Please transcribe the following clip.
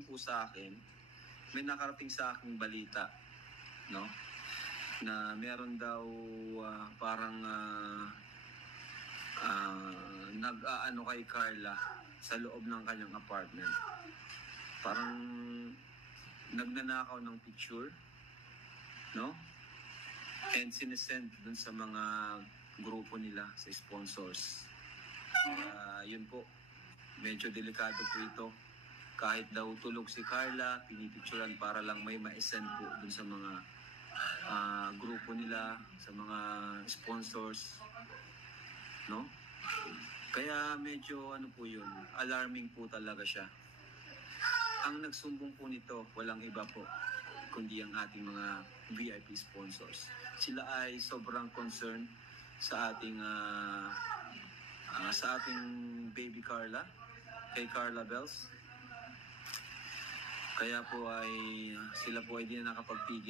po sa akin, may nakarating sa aking balita, no? Na meron daw ah, parang ah, ah, nag-aano kay Carla sa loob ng kanyang apartment. Parang nagnanakaw ng picture, no? And sinesend dun sa mga grupo nila, sa sponsors. Ah, yun po, medyo delikado po ito. Kahit daw tulog si Carla, pinipicturan para lang may ma-send po dun sa mga ah, grupo nila, sa mga sponsors. No? Kaya medyo ano po yun, alarming po talaga siya. Ang nagsumbong po nito, walang iba po, kundi ang ating mga VIP sponsors. Sila ay sobrang concerned sa ating ah, ah, sa ating baby Carla, kay Carla Bells. Kaya po ay sila po ay di na nakapagpigil